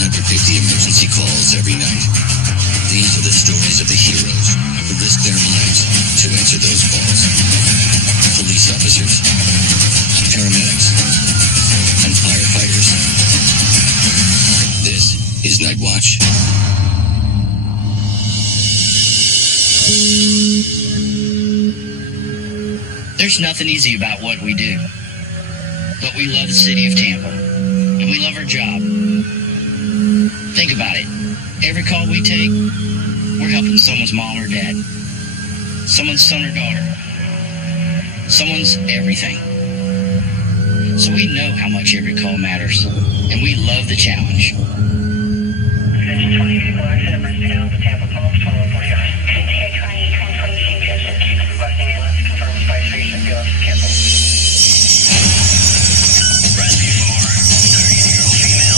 350 emergency calls every night. These are the stories of the heroes who risk their lives to answer those calls. Police officers, paramedics, and firefighters. This is Nightwatch. There's nothing easy about what we do, but we love the city of Tampa, and we love our job. Think about it. Every call we take, we're helping someone's mom or dad, someone's son or daughter, someone's everything. So we know how much every call matters, and we love the challenge. 20 people exit emergency down to Tampa Palms, 2140 hours. 20, 20, requesting ambulance to confirm with fire station and field cancel. Rescue 4, 38-year-old female,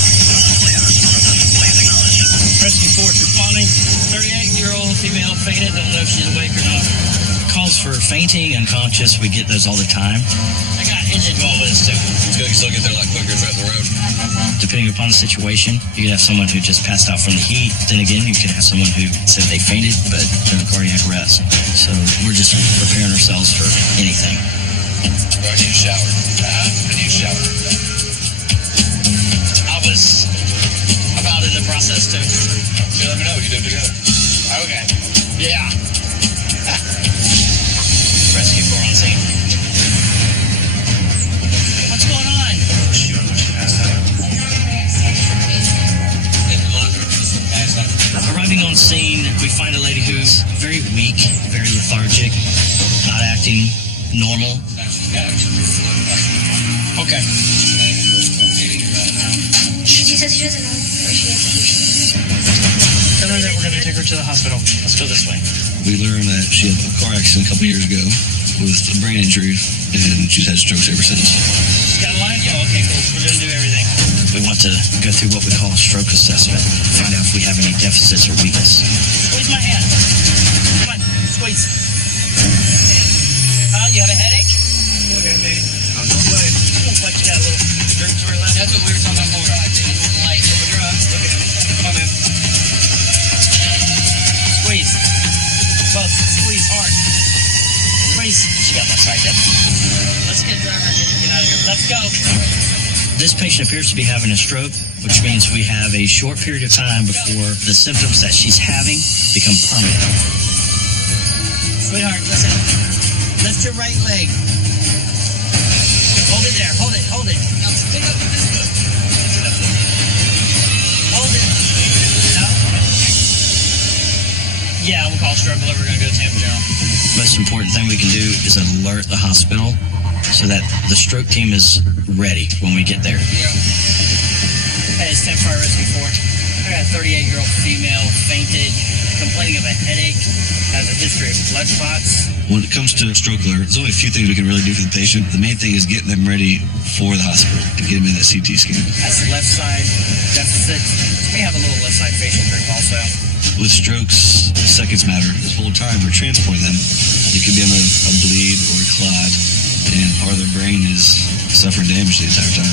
please acknowledge. Rescue 4 is responding. 38-year-old female fainted. Don't know if she's awake or not. Calls for fainting, unconscious. We get those all the time. I got engine involved with this too. It's good you still get there a lot quicker throughout the road. Depending upon the situation, you could have someone who just passed out from the heat. Then again, you could have someone who said they fainted, but they're in cardiac arrest. So we're just preparing ourselves for anything. I need a shower. I need a shower. I was about in the process too. You let me know what you do together. Okay. Yeah. Rescue 4 on scene. What's going on? Arriving on scene, we find a lady who's very weak, very lethargic, not acting normal. Okay. She says she doesn't know where she is. Tell her that we're going to take her to the hospital. Let's go this way. We learned that she had a car accident a couple years ago with a brain injury, and she's had strokes ever since. Got a line? Yeah, okay, cool. We're going to do everything. We want to go through what we call a stroke assessment, find out if we have any deficits or weakness. Squeeze my hand. Come on, squeeze. You have a headache? Look at me. I'm on the way. Looks like you got a little dirt to her left. That's what we were talking about more. I think it's light. Open your eyes. Look at me. Come on, man. Squeeze. Both. Squeeze hard. Squeeze. She got my side there. Let's get driver and get out of here. Let's go. This patient appears to be having a stroke, which means we have a short period of time before the symptoms that she's having become permanent. Sweetheart, listen. Lift your right leg. Hold it there. Hold it. Hold it. Now stick up with this foot. Hold it. No? Yeah, we'll call stroke alert. We're going to go to Tampa General. Most important thing we can do is alert the hospital so that the stroke team is ready when we get there. Hey, it's 10 Fire Rescue 4. I got a 38-year-old female fainted, complaining of a headache, has a history of blood clots. When it comes to stroke alert, there's only a few things we can really do for the patient. The main thing is getting them ready for the hospital and get them in that CT scan. That's left side deficit. We have a little left side facial droop also. With strokes, seconds matter. This whole time we're transporting them, it could be on a bleed or a clot, and part of their brain is suffering damage the entire time.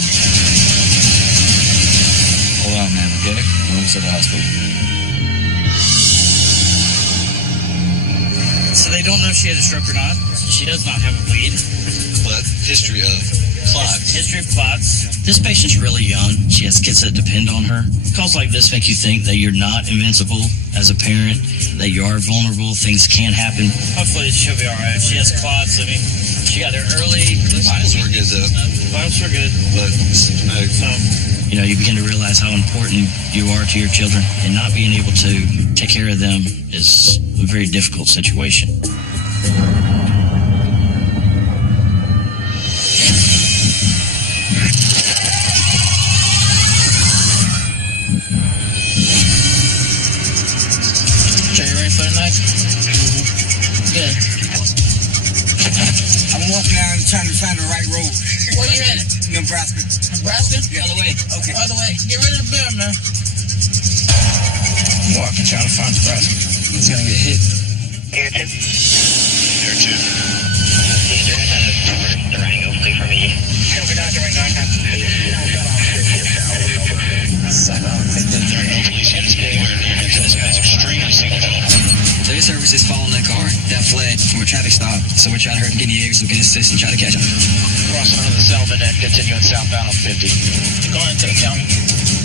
Hold on, man, okay? We're almost at the hospital. So they don't know if she had a stroke or not. She does not have a bleed. But history of clots. History of clots. This patient's really young. She has kids that depend on her. Calls like this make you think that you're not invincible as a parent, that you are vulnerable, things can happen. Hopefully she'll be all right. If she has clots, I mean, she got there early. Vitals were good, though. Vitals were good. But, you know, you begin to realize how important you are to your children, and not being able to take care of them is a very difficult situation. So you ready for the night? Good. I'm walking around trying to find the right road. Where you headed? Nebraska. Nebraska? Yeah. Other way. Okay. Other way. Get rid of the bear, man. I'm walking trying to find Nebraska. He's gonna get hit. Air 2. Air 2. Durango, clear for me. Copy, Dr. Right now. Sign off. There are no police units anywhere near him, so this guy's extremely signal. So his service is following that car that fled from a traffic stop. So we're trying to hurry him get in the area so we can assist and try to catch him. Crossing over the Selvin and continuing southbound on 50. Going to the county.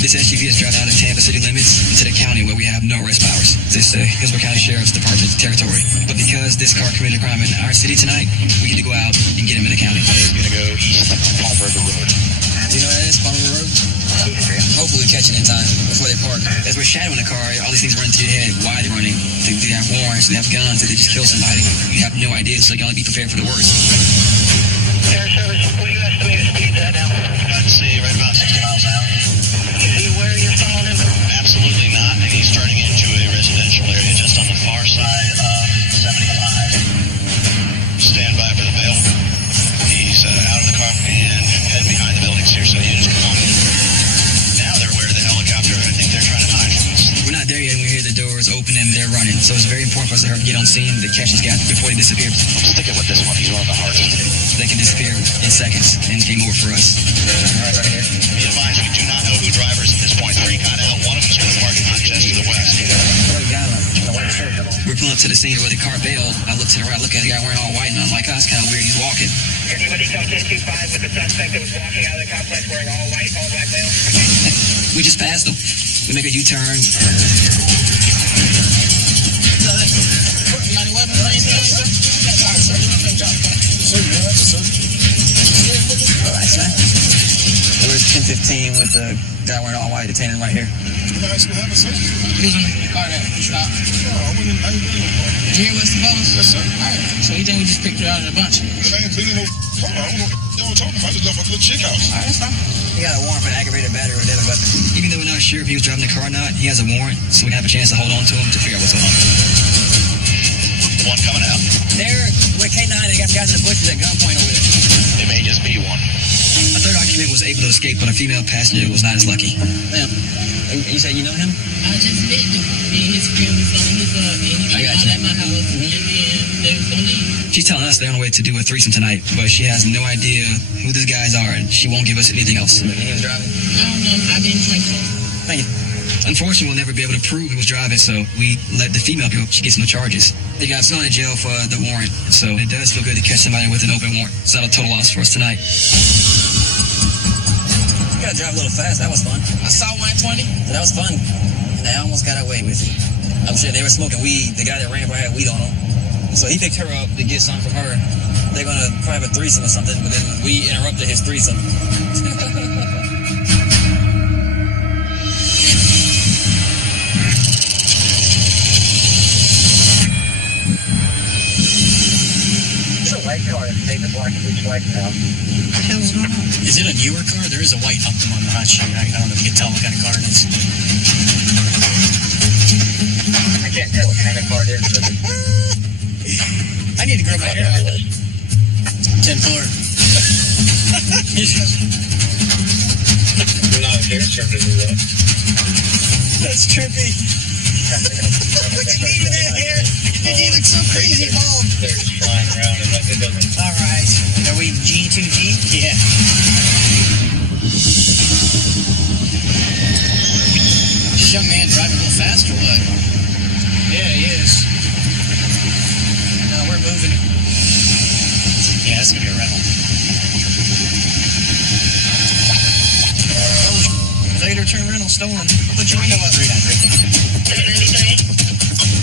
This SUV is driving out of Tampa city limits into the county where we have no arrest powers. This Hillsborough County Sheriff's Department territory. But because this car committed a crime in our city tonight, we get to go out and get him in the county. He's going to go east of Palm River Road. Do you know where that is, Palm River Road? Hopefully we catch it in time before they park. As we're shadowing the car, all these things run through your head. Why are they running? Do they have warrants? Do they have guns? Did they just kill somebody? You have no idea, so you can only be prepared for the worst. Air Service, what do you estimate the speed's at now? I'd say right about 60 miles an hour. Is he aware you're following him? Absolutely not. And he's turning into a residential area just on the far side of 75. Stand by for the bail. He's out of the car and heading behind the buildings here, so you just come on in. Now they're aware of the helicopter. I think they're trying to hide from us. We're not there yet, and we hear the doors open and they're running. So it's very important for us to hurry get on scene to catch these guys before they disappear. I'm sticking with this one. He's one of the hardest. They can disappear in seconds, and it's game over for us. Right here. Be advised, we do not know who drivers at this point. 3 got out. One of them's in the parking lot just to the west. We're pulling up to the scene where the car bailed. I look to the right, look at the guy wearing all white, and I'm like, oh, that's kind of weird. He's walking. Anybody come 1025 with the suspect that was walking out of the complex wearing all white, all black male? We just passed him. We make a U-turn. We're 1015 with the guy wearing all white detaining right here. He was in the car that stopped. You hear what's the bonus? Yes, sir. Alright, so you think we just picked her out of the bunch? I ain't been in no car. I don't know what y'all talking about. I just left my little chick house. Alright, that's fine. He got a warrant for an aggravated battery with a deadly weapon. Even though we're not sure if he was driving the car or not, he has a warrant, so we have a chance to hold on to him to figure out what's going on. One coming out. There, with K9, they got guys in the bushes at gunpoint over there. It may just be one. A third occupant was able to escape, but a female passenger was not as lucky. Ma'am, and you say you know him? I just met him. Me and his family following his and he came out at my house, and then they was gonna leave. She's telling us they're on the way to do a threesome tonight, but she has no idea who these guys are, and she won't give us anything else. And he was driving? I don't know. I didn't drink so. Thank you. Unfortunately, we'll never be able to prove he was driving, so we let the female go. She gets no charges. They got someone in jail for the warrant, so it does feel good to catch somebody with an open warrant. It's not a total loss for us tonight. You gotta drive a little fast. That was fun. I saw 120. That was fun. They almost got away with it. I'm sure they were smoking weed. The guy that ran by had weed on him. So he picked her up to get something from her. They're gonna probably have a threesome or something, but then we interrupted his threesome. White car is taking the black police white now. What the hell's going on? Is it a newer car? There is a white Optima on the hot sheet. I don't know if you can tell what kind of car it is. I can't tell what kind of car it is, but I need to grow my hair out. 10-4. you're not a hair service, is that? That's trippy. Look at me with that hair. You look so crazy bald. They're just flying around and like it doesn't. All right. Are we G2G? Yeah. This young man driving a little fast or what? Yeah, he is. No, we're moving. Yeah, that's gonna be a rental. Oh, later turn rental stolen. Put your window up. 393.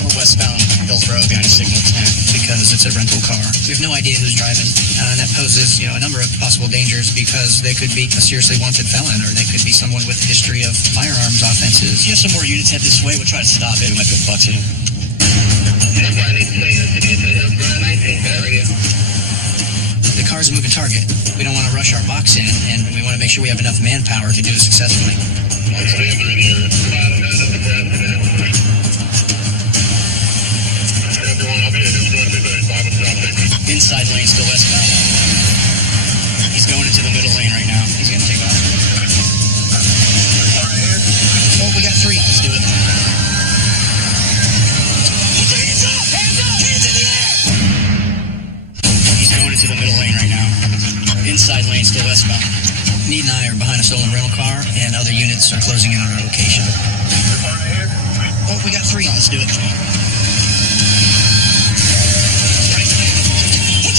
We're westbound Hillsborough behind signal 10 because it's a rental car. We have no idea who's driving, and that poses, a number of possible dangers because they could be a seriously wanted felon, or they could be someone with a history of firearms offenses. If some more units head this way, we'll try to stop it. We might be able to buck him. The car's a moving target. We don't want to rush our box in, and we want to make sure we have enough manpower to do it successfully. Inside lane, still westbound. He's going into the middle lane right now. He's going to take off. Oh, we got 3. Let's do it. Hands up! Hands up! Hands in the air! He's going into the middle lane right now. Inside lane, still westbound. Need and I are behind a stolen rental car, and other units are closing in on our location. Oh, we got 3. Let's do it. Put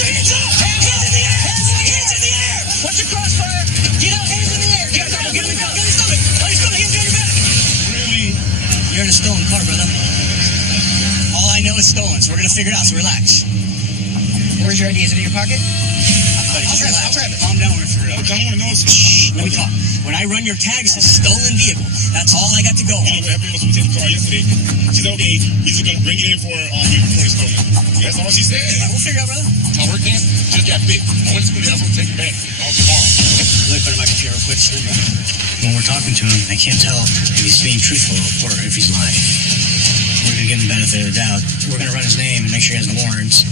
your hands up! Hands in the air! Hands in the air! What's your crossfire? Get out, hands in the air! Get out, get in the car, get in the stomach! Oh, he's coming, hands on your back! Really? You're in a stolen car, brother. All I know is stolen, so we're gonna figure it out, so relax. Where's your ID? Is it in your pocket? I'll grab it. Calm down, we're gonna figure it out. Look, I want to know. Shh, let me talk. When I run your tag, it says stolen vehicle. That's all I got to go on. Anyway, everyone else we take the car yesterday. She said, okay, he's just going to bring it in for before it's stolen. That's all she said. Yeah, we'll figure it out, brother. My work then just got fixed. I went to school, I was going to take it back tomorrow. Let me put it in my computer real quick. When we're talking to him, I can't tell if he's being truthful or if he's lying. We're going to give him the benefit of the doubt. We're going to run his name and make sure he has no warrants.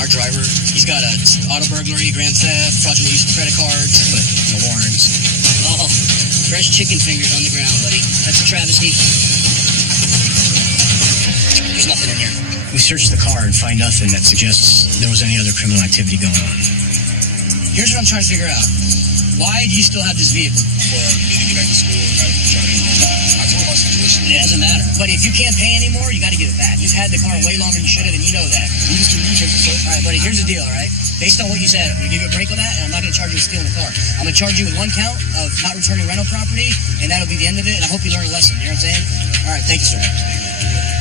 Our driver, he's got a auto burglary, grand theft, fraudulent use of credit cards, but no warrants. Oh, fresh chicken fingers on the ground, buddy. That's a travesty. There's nothing in here. We searched the car and find nothing that suggests there was any other criminal activity going on. Here's what I'm trying to figure out. Why do you still have this vehicle? For me to get back to school, I was trying to enroll. I told my situation. It doesn't matter. But if you can't pay anymore, you got to give it back. You've had the car way longer than you should have, and you know that. We just can recheck it, sir. All right, buddy, here's the deal, all right? Based on what you said, I'm going to give you a break on that, and I'm not going to charge you with stealing the car. I'm going to charge you with 1 count of not returning rental property, and that'll be the end of it, and I hope you learn a lesson. You know what I'm saying? All right, thank you, sir.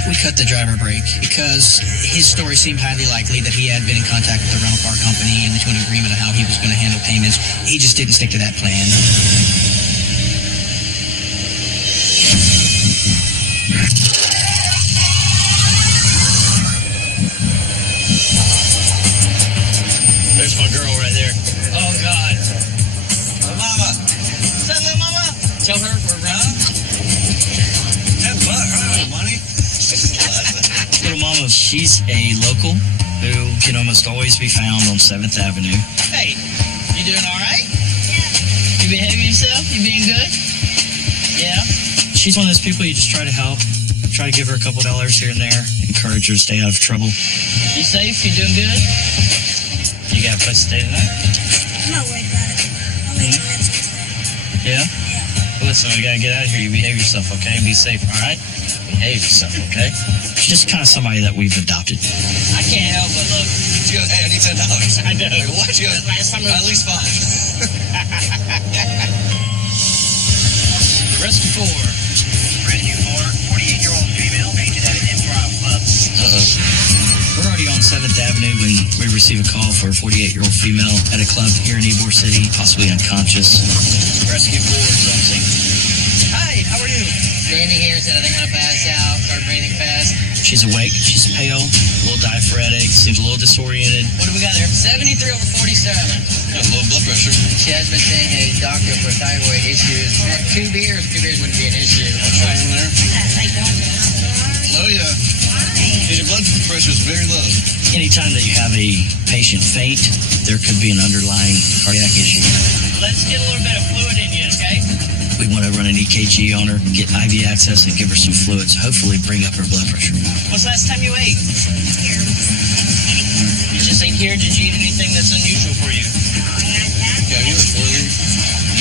We cut the driver break because his story seemed highly likely that he had been in contact with the rental car company and to an agreement of how he was going to handle payments. He just didn't stick to that plan. There's my girl right there. Oh, God. Oh, mama. What's that, little mama? Tell her we're around. Money. Little mama, she's a local who can almost always be found on 7th Avenue. Hey, you doing all right? Yeah. You behaving yourself? You being good? Yeah. She's one of those people you just try to help. Try to give her a couple dollars here and there. Encourage her to stay out of trouble. You safe? You doing good? You got a place to stay tonight? I'm not worried about it. I'll let you friends get tonight. Yeah? Well, listen, we gotta get out of here. You behave yourself, okay? Be safe, all right? Behave yourself, okay? She's just kind of somebody that we've adopted. I can't help but look. She goes, hey, I need $10. I know. Like, what? She goes, last time at least 5. Rescue 4. Rescue 4, 48-year-old female painted at an improv club. We're already on 7th Avenue when we receive a call for a 48-year-old female at a club here in Ybor City, possibly unconscious. Rescue 4 is on scene. Hi, how are you? Standing here said I think I'm gonna pass out, start breathing fast. She's awake, she's pale, a little diaphoretic, seems a little disoriented. What do we got there? 73/47. Got a low blood pressure. She has been seeing a doctor for thyroid issues. Had 2 beers wouldn't be an issue. What's wrong in there? Like going to the hospital. Oh, yeah. Why? Your blood pressure is very low. Anytime that you have a patient faint, there could be an underlying cardiac issue. Let's get a little bit of fluid in you, okay? We want to run an EKG on her, get IV access, and give her some fluids, hopefully bring up her blood pressure. When's the last time you ate? Here. You just ate here? Did you eat anything that's unusual for you? Yeah, you were fluid.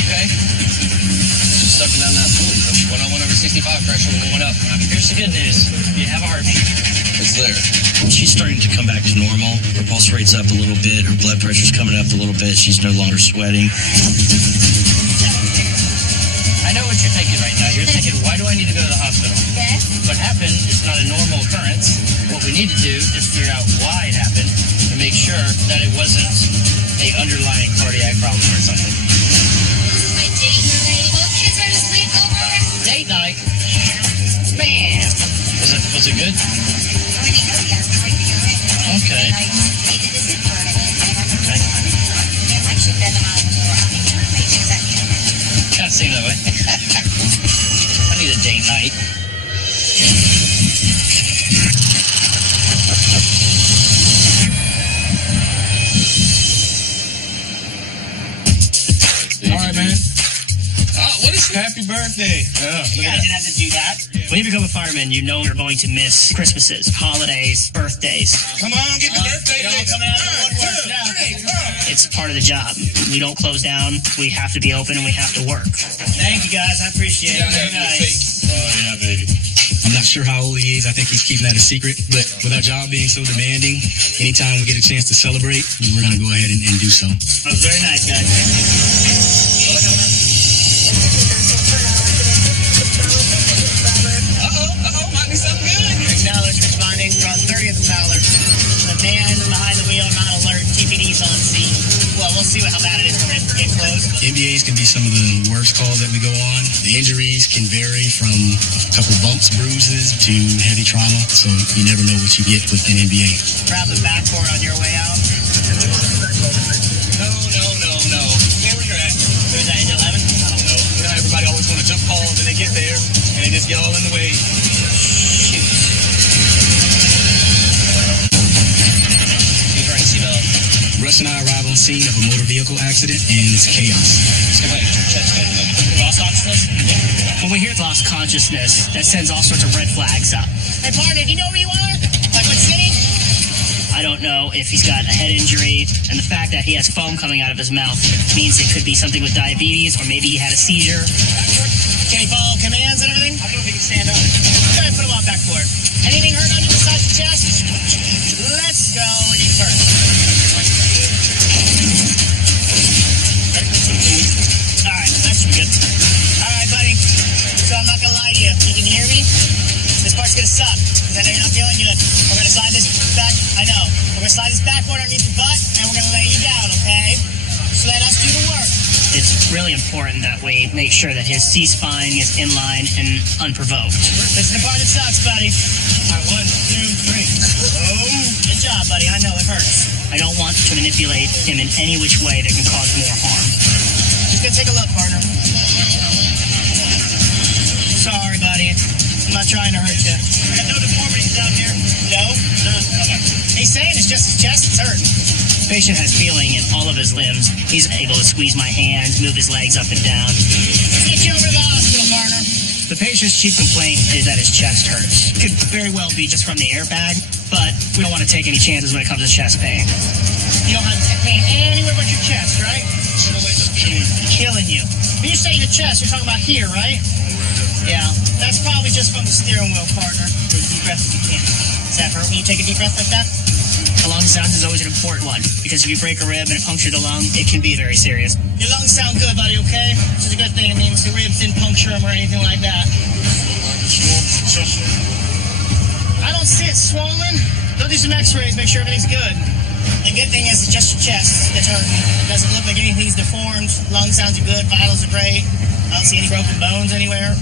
Okay. Just sucking down that fluid, bro. 101/65 pressure went up. Here's the good news. You have a heartbeat. It's there. She's starting to come back to normal. Her pulse rate's up a little bit. Her blood pressure's coming up a little bit. She's no longer sweating. I know what you're thinking right now. You're thinking, why do I need to go to the hospital? Okay. What happened is not a normal occurrence. What we need to do is figure out why it happened and make sure that it wasn't a underlying cardiac problem or something. My date night. Both kids are to sleep over. Date night. Bam. Was it good? When you go, yeah, it's like you know, Okay. I needed to sit for it. Okay. I should bend them out of the floor. Make sure that you know. Kind of seemed that way. I need a date night. All right, man. What is Happy birthday. Yeah, You guys didn't have to do that. When you become a fireman, you know you're going to miss Christmases, holidays, birthdays. Come on, get the birthday. You're all coming out of one word now. It's part of the job. We don't close down. We have to be open and we have to work. Thank you guys. I appreciate it. Very nice. Yeah, baby. I'm not sure how old he is. I think he's keeping that a secret. But with our job being so demanding, anytime we get a chance to celebrate, we're going to go ahead and do so. That was very nice, guys. Might be something good. Knowledge responding from 30th Fowler. The man behind the wheel not alert. TPD's on scene. Well, we'll see how bad it is when it gets close. NBAs can be some of the worst calls that we go on. The injuries can vary from a couple bumps, bruises, to heavy trauma. So you never know what you get with an NBA. Grab the backboard on your way out. No. Where were you at? Where's that, 11? I don't know. You know, everybody always want to jump calls and they get there and they just get all in the way. Shoot. Be wearing seatbelt. Russ and I arrive on scene of a motor vehicle accident and it's chaos. Lost consciousness? When we hear lost consciousness, that sends all sorts of red flags up. Hey, partner, do you know where you are? Like what city? I don't know if he's got a head injury, and the fact that he has foam coming out of his mouth means it could be something with diabetes, or maybe he had a seizure. Can he follow commands and everything? I don't know if he can stand up. Go ahead, put him on back forward. Anything hurt on you besides the chest? Let's go with you first. All right, that should be good. All right, buddy. So I'm not gonna lie to you. You can hear me? This part's gonna suck, because I know you're not feeling good. We're gonna slide this back. I know. We're gonna slide this backboard underneath your butt, and we're gonna lay you down, okay? Just let us do the work. It's really important that we make sure that his C-spine is in line and unprovoked. This is the part that sucks, buddy. All right, 1, 2, 3. Oh, good job, buddy. I know it hurts. I don't want to manipulate him in any which way that can cause more harm. Just gonna take a look, partner. Sorry, buddy. I'm not trying to hurt you. I got no deformities down here. No? None. Okay. He's saying it's just his chest that's hurt. The patient has feeling in all of his limbs. He's able to squeeze my hand, move his legs up and down. Let's get you over to the hospital, partner. The patient's chief complaint is that his chest hurts. Could very well be just from the airbag, but we don't want to take any chances when it comes to chest pain. You don't have pain anywhere but your chest, right? Killing you. When you say your chest, you're talking about here, right? Yeah, that's probably just from the steering wheel, partner. Take a deep breath if you can. Does that hurt when you take a deep breath like that? The lung sound is always an important one, because if you break a rib and it punctures the lung, it can be very serious. Your lungs sound good, buddy, okay? Which is a good thing. It means the ribs didn't puncture them or anything like that. I don't see it swollen. Go do some x-rays, make sure everything's good. The good thing is it's just your chest that's hurting. It doesn't look like anything's deformed. Lung sounds are good, vitals are great. I don't see any broken bones anywhere.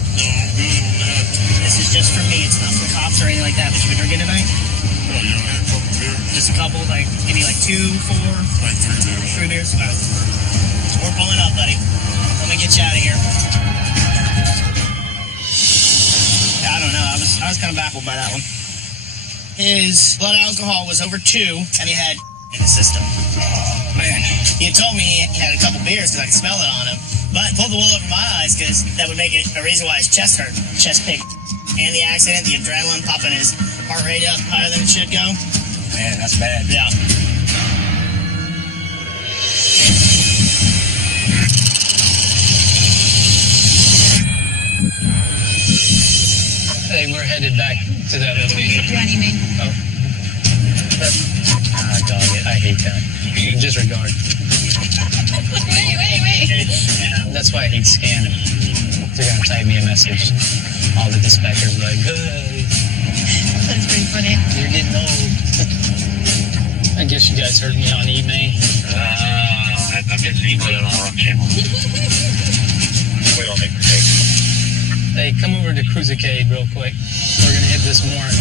This is just for me. It's not for cops or anything like that. But you been drinking tonight? Just a couple, like maybe like 2, 4, Like 3 beers. 3 beers. All right. So we're pulling up, buddy. Let me get you out of here. Yeah, I don't know. I was kind of baffled by that one. His blood alcohol was over 2, and he had in the system. Man, he had told me he had a couple beers because I could smell it on him. But pulled the wool over my eyes because that would make it a reason why his chest hurt. Chest pain. And the accident, the adrenaline popping his heart rate up higher than it should go. Man, that's bad. Yeah. Hey, we're headed back to that location. Do I need me? Oh. Dog, I hate that. Disregard. Wait. That's why I hate scamming. They're gonna type me a message. All the dispatchers are like, hey, That's pretty funny. you're getting old. I guess you guys heard me on email. I'm guessing you put it on the wrong channel. We don't make mistakes. Hey, come over to Cruisacade real quick. We're gonna hit this warrant.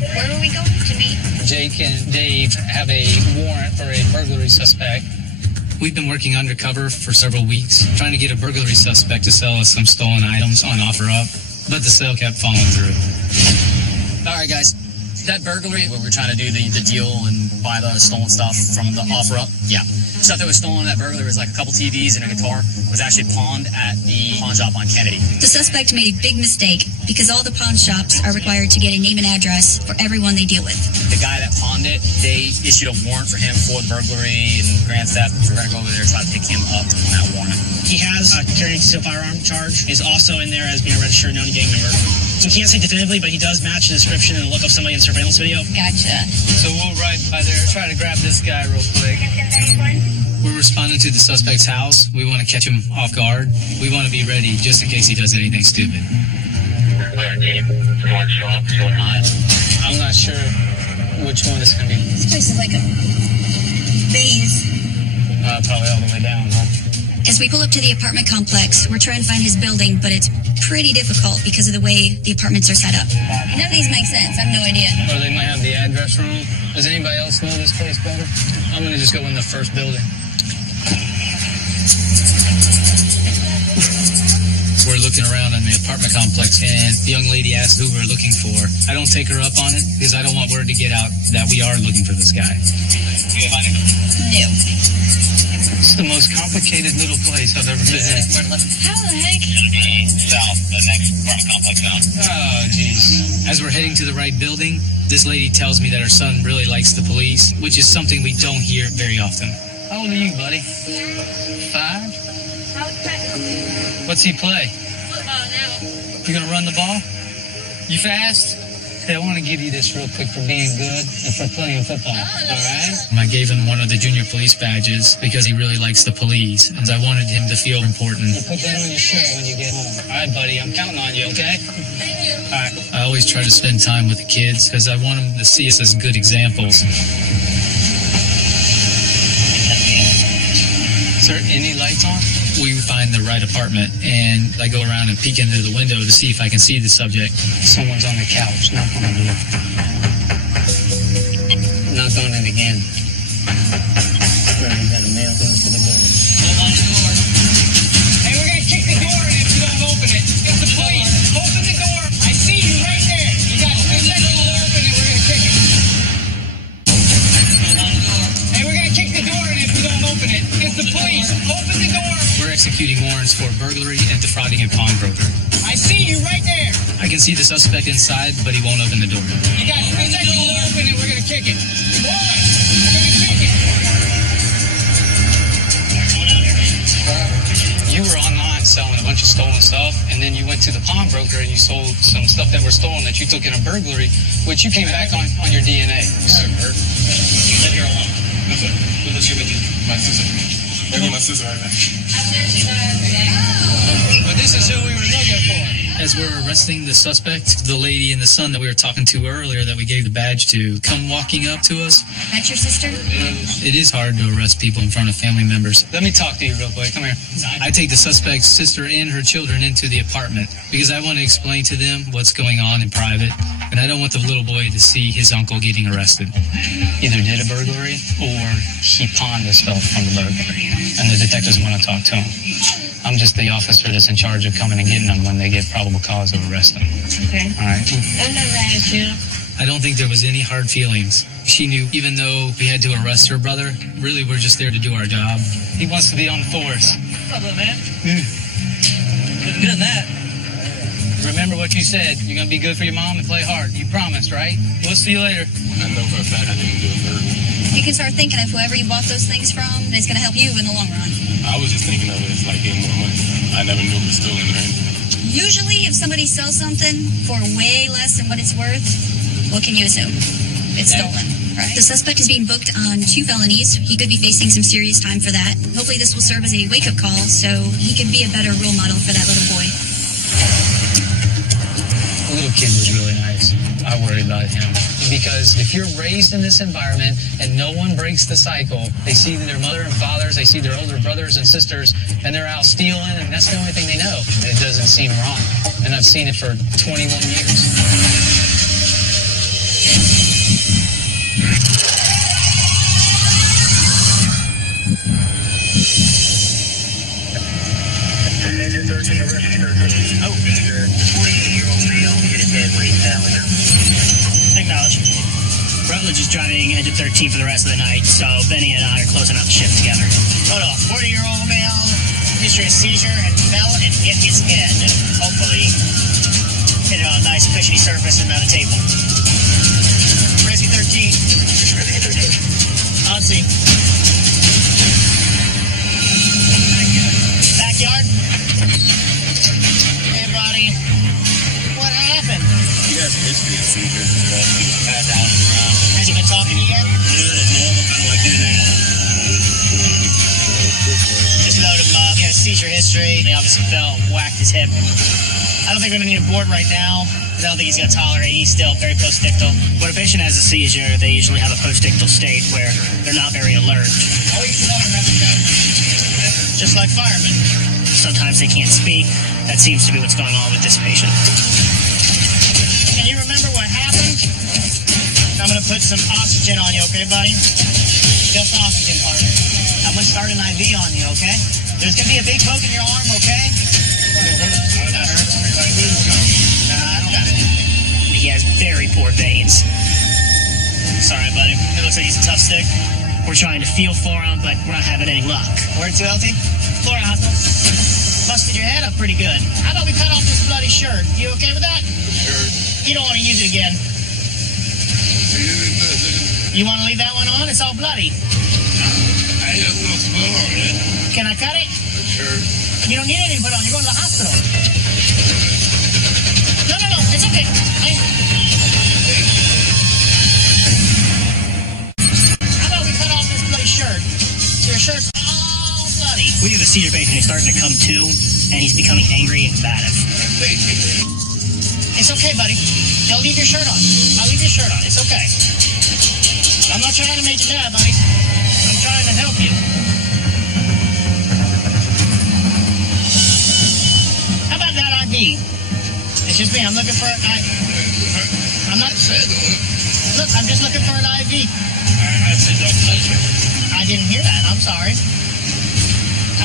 Where are we going to meet? Jake and Dave have a warrant for a burglary suspect. We've been working undercover for several weeks, trying to get a burglary suspect to sell us some stolen items on OfferUp, but the sale kept falling through. All right, guys. That burglary where we're trying to do the deal and buy the stolen stuff from the offer-up, yeah. Stuff that was stolen in that burglary was like a couple TVs and a guitar, was actually pawned at the pawn shop on Kennedy. The suspect made a big mistake because all the pawn shops are required to get a name and address for everyone they deal with. The guy that pawned it, they issued a warrant for him for the burglary and grand theft. We're going to go over there and try to pick him up on that warrant. He has a carrying concealed firearm charge. He's also in there as being a registered known gang member. So he can't say definitively, but he does match the description and the look of somebody in the surveillance video. Gotcha. So we'll ride by there, try to grab this guy real quick. We're responding to the suspect's house. We want to catch him off guard. We want to be ready just in case he does anything stupid. I'm not sure which one it's going to be. This place is like a maze. Probably all the way down, huh? As we pull up to the apartment complex, we're trying to find his building, but it's pretty difficult because of the way the apartments are set up. None of these make sense. I have no idea. Or they might have the address wrong. Does anybody else know this place better? I'm going to just go in the first building. We're looking around in the apartment complex, and the young lady asked who we're looking for. I don't take her up on it because I don't want word to get out that we are looking for this guy. No. It's the most complicated little place I've ever been in. How the heck? South, the next apartment complex down. Oh, jeez. As we're heading to the right building, this lady tells me that her son really likes the police, which is something we don't hear very often. How old are you, buddy? 5? What's he play? Football now. You gonna run the ball? You fast? Hey, I want to give you this real quick for being good and for playing football, all right? I gave him one of the junior police badges because he really likes the police, and I wanted him to feel important. You put that on your shirt when you get home. All right, buddy, I'm counting on you, okay? Thank you. All right. I always try to spend time with the kids because I want them to see us as good examples. Is there any lights on? We find the right apartment, and I go around and peek into the window to see if I can see the subject. Someone's on the couch. Knock on the door. Knock on it again. Already got a mail going to the door. Hold on the door. Hey, we're going to kick the door in if you don't open it. It's the police. Open the door. I see you right there. You got 3 seconds to open it. We're going to kick it. Hold on the door. Hey, we're going to kick the door in if you don't open it. It's the police. Open the door. We're executing warrants for burglary and defrauding a pawnbroker. I see you right there. I can see the suspect inside, but he won't open the door. You got 3 seconds to open it. We're going to kick it. We're going to kick it. You were online selling a bunch of stolen stuff, and then you went to the pawnbroker and you sold some stuff that were stolen that you took in a burglary, which you came back on your DNA. You live here alone. That's it. Who lives here with you? My sister. Maybe my sister right now. But this is who we were looking for. As we're arresting the suspect, the lady and the son that we were talking to earlier that we gave the badge to come walking up to us. That's your sister? It is hard to arrest people in front of family members. Let me talk to you real quick. Come here. I take the suspect's sister and her children into the apartment because I want to explain to them what's going on in private, and I don't want the little boy to see his uncle getting arrested. Either did a burglary or he pawned the stuff from the burglary, and the detectives want to talk to him. I'm just the officer that's in charge of coming and getting them when they get probable cause of arresting. Okay. All right? I'm not mad at you. I don't think there was any hard feelings. She knew even though we had to arrest her brother, really we're just there to do our job. He wants to be on the force. What's up, man? Good at that. Remember what you said. You're going to be good for your mom and play hard. You promised, right? We'll see you later. I know for a fact I didn't do a burglary. You can start thinking of whoever you bought those things from, it's going to help you in the long run. I was just thinking of it as like getting more money. I never knew it was stolen or anything. Usually, if somebody sells something for way less than what it's worth, what can you assume? It's stolen, right? The suspect is being booked on 2 felonies. He could be facing some serious time for that. Hopefully, this will serve as a wake-up call so he can be a better role model for that little boy. The little kid was really nice. I worry about him. Because if you're raised in this environment and no one breaks the cycle, they see their mother and fathers, they see their older brothers and sisters, and they're out stealing, and that's the only thing they know. It doesn't seem wrong. And I've seen it for 21 years. Acknowledge. He's driving into 13 for the rest of the night, so Benny and I are closing out the shift together. Hold on, 40-year-old male, history of seizure, and fell and hit his head. Hopefully, hit it on a nice cushiony surface and not a table. Rescue 13. On scene. Backyard. Hey, buddy. What happened? He has a history of seizures and stuff. He was passed out on the ground. Has he been talking to you yet? Just load him up. He has seizure history. He obviously fell, whacked his hip. I don't think we're going to need a board right now, because I don't think he's going to tolerate. He's still very postictal. When a patient has a seizure, they usually have a postictal state where they're not very alert. Just like firemen. Sometimes they can't speak. That seems to be what's going on with this patient. Can you remember what happened? I'm going to put some oxygen on you, okay, buddy? Just oxygen, partner. I'm going to start an IV on you, okay? There's going to be a big poke in your arm, okay? That hurts. Nah, I don't got it. He has very poor veins. Sorry, buddy. It looks like he's a tough stick. We're trying to feel for him, but we're not having any luck. Where to, LT? Florida Hospital. Busted your head up pretty good. How about we cut off this bloody shirt? You okay with that? Sure. You don't want to use it again. You want to leave that one on? It's all bloody. I have no spell on it. Can I cut it? Sure. You don't need anything put on. You're going to the hospital. No. It's okay. How about we cut off this bloody shirt? So your shirt's all bloody. We have a seizure patient who's starting to come to, and he's becoming angry and combative. It's okay, buddy. Don't leave your shirt on. I'll leave your shirt on. It's okay. I'm not trying to make you mad, buddy. I'm trying to help you. How about that IV? It's just me. I'm looking for I'm not... Look, I'm just looking for an IV. I said don't touch it. I didn't hear that. I'm sorry.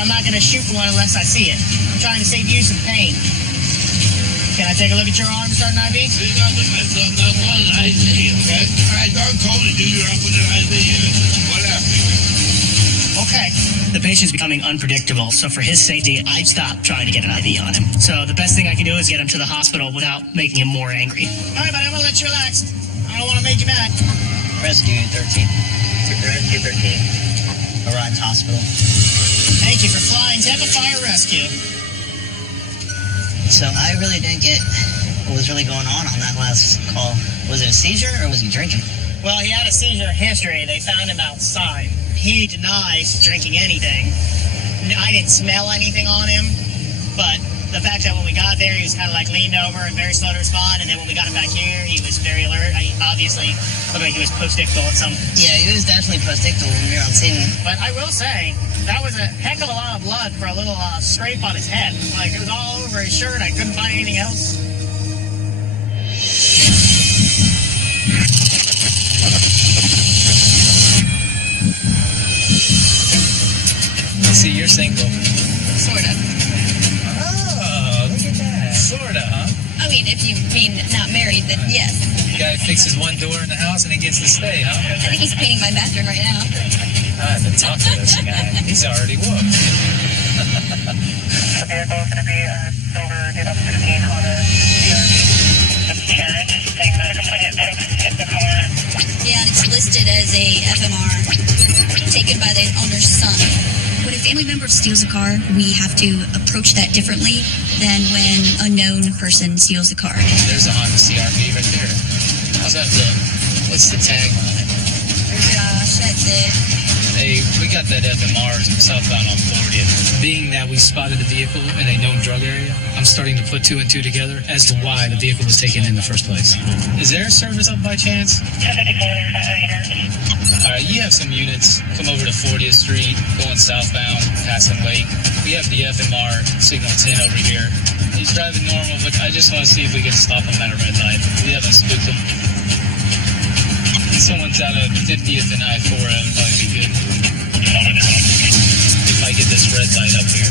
I'm not going to shoot for one unless I see it. I'm trying to save you some pain. Can I take a look at your arm and start an IV? So you gotta look at something that was an IV, okay? I don't totally do you. I put an IV in it. Whatever. Okay. The patient's becoming unpredictable, so for his safety, I'd stop trying to get an IV on him. So the best thing I can do is get him to the hospital without making him more angry. All right, buddy, I'm going to let you relax. I don't want to make you mad. Rescue 13. Rescue 13. Orleans Hospital. Thank you for flying Tampa Fire Rescue. So I really didn't get what was really going on that last call. Was it a seizure or was he drinking? Well, he had a seizure history. They found him outside. He denies drinking anything. I didn't smell anything on him, but the fact that when we got there, he was kind of like leaned over and very slow to respond, and then when we got him back here, he was very alert. He obviously looked like he was postictal at some... Yeah, he was definitely postictal when we were on scene. But I will say, that was a heck of a lot of blood for a little scrape on his head. Like, it was all over his shirt. I couldn't find anything else. See, you're single. Sort of. Oh, look at that. Sorta, huh? I mean, if you mean not married, then yes. The guy fixes one door in the house and he gets to stay, huh? I think he's painting my bathroom right now. I have to talk to this guy. He's already whooped. The vehicle is going to be a silver 2016 Honda CRV. Just carriage. Take the complaint hit the car. Yeah, and it's listed as a FMR taken by the owner's son. When a family member steals a car, we have to approach that differently than when a known person steals a car. There's a Honda CRV right there. How's that look? What's the tagline? Gosh, that's it. Hey, we got that FMR southbound on 40th. Being that we spotted the vehicle in a known drug area, I'm starting to put two and two together as to why the vehicle was taken in the first place. Is there a service up by chance? 1054. Alright, you have some units come over to 40th Street, going southbound, past the lake. We have the FMR signal 10 over here. He's driving normal, but I just want to see if we can stop him at a red light. We haven't spooked him. Someone's out of 50th and I-4, that would probably be good. If I get this red light up here.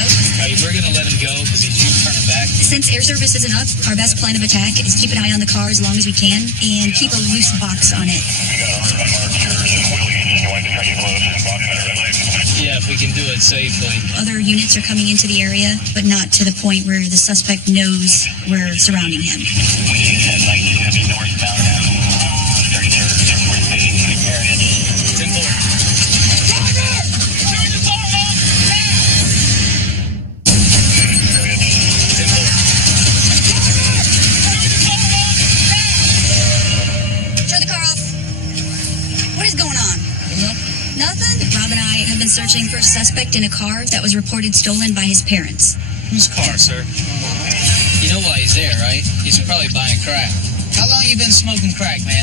Nope. We're going to let him go because he's turning back. Since air service isn't up, our best plan of attack is keep an eye on the car as long as we can and keep a loose box on it. Yeah, if we can do it safely. Other units are coming into the area, but not to the point where the suspect knows we're surrounding him. Searching for a suspect in a car that was reported stolen by his parents. Whose car, sir? You know why he's there, right? He's probably buying crack. How long you been smoking crack, man?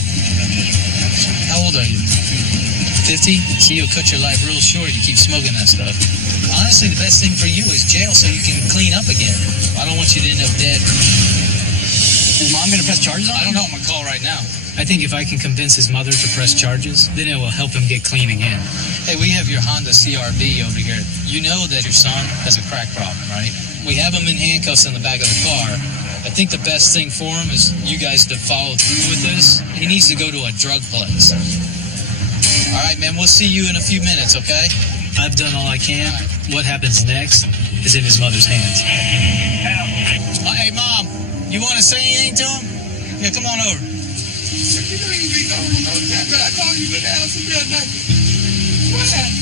How old are you? 50? See, you'll cut your life real short if you keep smoking that stuff. Honestly, the best thing for you is jail so you can clean up again. I don't want you to end up dead. Is Mom going to press charges on him? I don't know. I'm going to call right now. I think if I can convince his mother to press charges, then it will help him get clean again. Hey, we have your Honda CRV over here. You know that your son has a crack problem, right? We have him in handcuffs in the back of the car. I think the best thing for him is you guys to follow through with this. He needs to go to a drug place. All right, man, we'll see you in a few minutes, okay? I've done all I can. What happens next is in his mother's hands. Hey, Mom, you want to say anything to him? Yeah, come on over. You know you be going on that, but I called you the other night. What happened?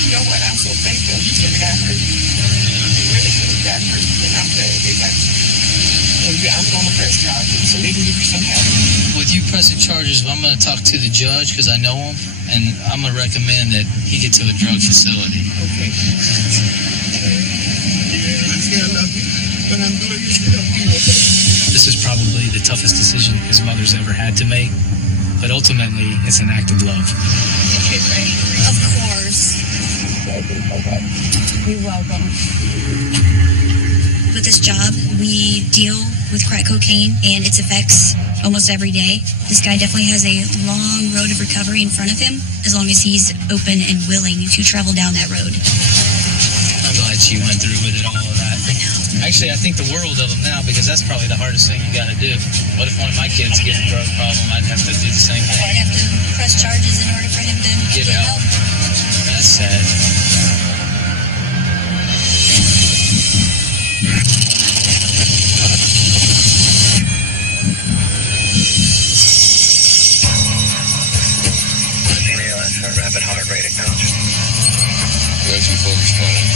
You know what? I'm so thankful you could have got hurt. You really could have got hurt. And I'm glad they got you. I'm going to press charges, so they can give you some help. With you pressing charges, I'm going to talk to the judge because I know him, and I'm going to recommend that he get to a drug facility. Okay. I love you, but I'm going to help you with that. This is probably the toughest decision his mother's ever had to make, but ultimately, it's an act of love. Okay, Frank. Of course. You're welcome. With this job, we deal with crack cocaine and its effects almost every day. This guy definitely has a long road of recovery in front of him, as long as he's open and willing to travel down that road. I'm glad she went through with it, all of that. I know. Actually, I think the world of him now, because that's probably the hardest thing you got to do. What if one of my kids gets a drug problem? I'd have to do the same thing. I'd have to press charges in order for him to Get help. That's sad. Rapid heart rate account. Engine 4 responding.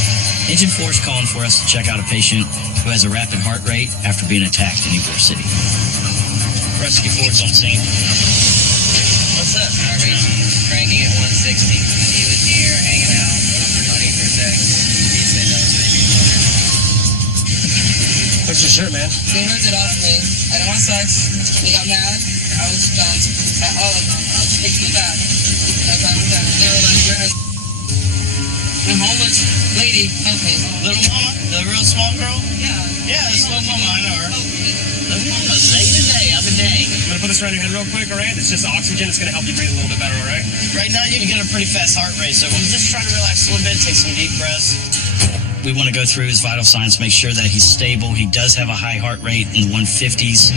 Engine 4 is calling for us to check out a patient who has a rapid heart rate after being attacked in Ybor City. Rescue 4's on scene. What's up? Heart rate's cranking at 160. He was here hanging out, money for sex. He said that was maybe. What's your shirt, man? They ripped it off me. I don't want sex. They got mad. I was dumped at all of them. I was 6 feet back. That's how I'm done. They were like, you're a... The homeless lady helped me. Little Mama? The real small girl? Yeah. Yeah, that's Little Mama. I know her. Little Mama, Mama, save the day of a day. I'm going to put this around your head real quick, all right? It's just oxygen. It's going to help you breathe a little bit better, all right? Right now, you got a pretty fast heart rate, so we'll just try to relax a little bit, take some deep breaths. We want to go through his vital signs, make sure that he's stable. He does have a high heart rate in the 150s.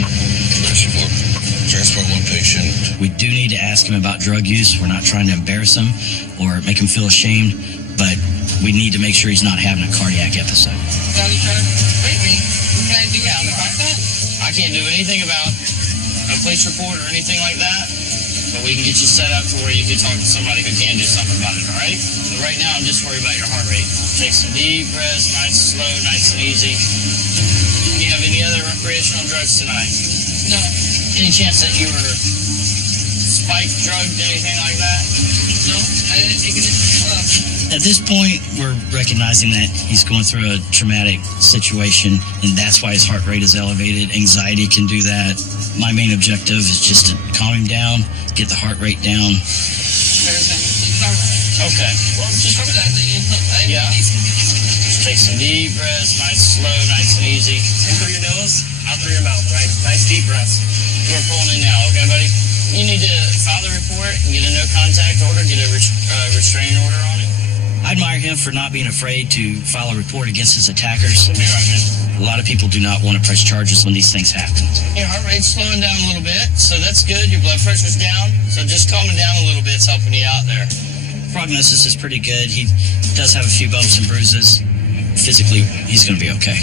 Transport one patient. We do need to ask him about drug use. We're not trying to embarrass him or make him feel ashamed, but we need to make sure he's not having a cardiac episode. Now you trying to rape me? What can I do about that? I can't do anything about a police report or anything like that, but we can get you set up to where you can talk to somebody who can do something about it, all right? But right now, I'm just worried about your heart rate. Take some deep breaths, nice and slow, nice and easy. Do you have any other recreational drugs tonight? No. Any chance that you were spiked, drugged, anything like that? No, I didn't take it in the club. At this point, we're recognizing that he's going through a traumatic situation, and that's why his heart rate is elevated. Anxiety can do that. My main objective is just to calm him down, get the heart rate down. Okay. Well, just yeah. Just take some deep breaths, nice, slow, nice and easy. In through your nose, out through your mouth, right? Nice deep breaths. We're pulling in now, okay, buddy? You need to file the report and get a no-contact order, get a restraining order on it. I admire him for not being afraid to file a report against his attackers. You'll be all right, man. A lot of people do not want to press charges when these things happen. Your heart rate's slowing down a little bit, so that's good. Your blood pressure's down, so just calming down a little bit's helping you out there. Prognosis is pretty good. He does have a few bumps and bruises. Physically, he's going to be okay.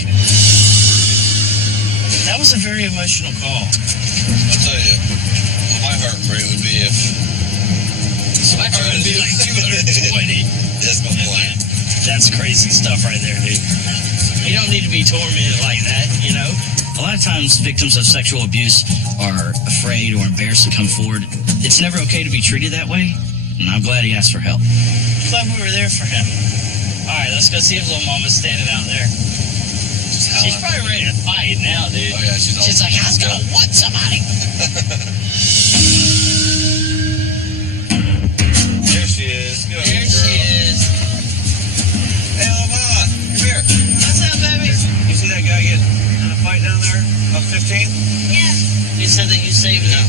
That was a very emotional call. I'll tell you, my heart rate would be if... My heart would be like 220. That's my point. That's crazy stuff right there, dude. You don't need to be tormented like that, you know? A lot of times, victims of sexual abuse are afraid or embarrassed to come forward. It's never okay to be treated that way, and I'm glad he asked for help. Glad we were there for him. All right, let's go see if little mama's standing out there. She's probably ready to fight now, dude. Oh, yeah, she's like, I was gonna want somebody. There she is. Good There she is. Hey, Lamont, come here. What's up, baby? You see that guy get in a fight down there? Up 15? Yeah. He said that you saved him.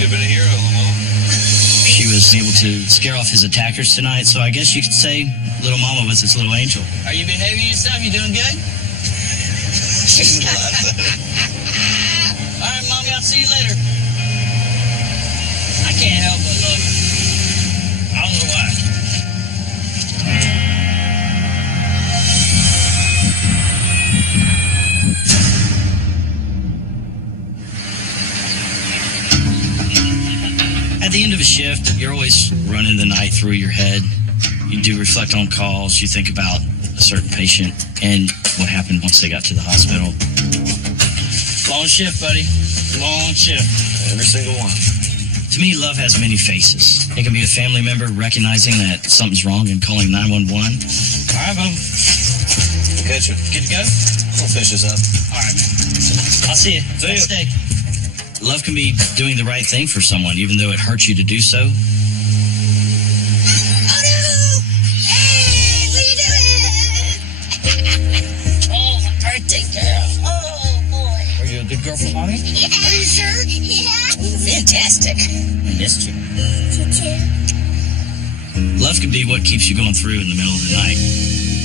You've been a hero, Lamont. She was able to scare off his attackers tonight, so I guess you could say little mama was his little angel. Are you behaving yourself? You doing good? She's laughing. All right, Mommy, I'll see you later. I can't help but look. I don't know why. At the end of a shift, you're always running the night through your head. You do reflect on calls. You think about a certain patient and what happened once they got to the hospital. Long shift, buddy. Long shift. Every single one. To me, love has many faces. It can be a family member recognizing that something's wrong and calling 911. All right, bub. Catch you. Good to go? We'll fish this up. All right, man. I'll see you. See ya. Stay. Love can be doing the right thing for someone, even though it hurts you to do so. Oh no! Hey, what are you doing? Oh, my birthday girl. Oh boy. Are you a good girl for Mommy? Yeah. Are you sure? Yeah. Fantastic. I missed you. You too. Love can be what keeps you going through in the middle of the night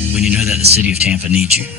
when you know that the city of Tampa needs you.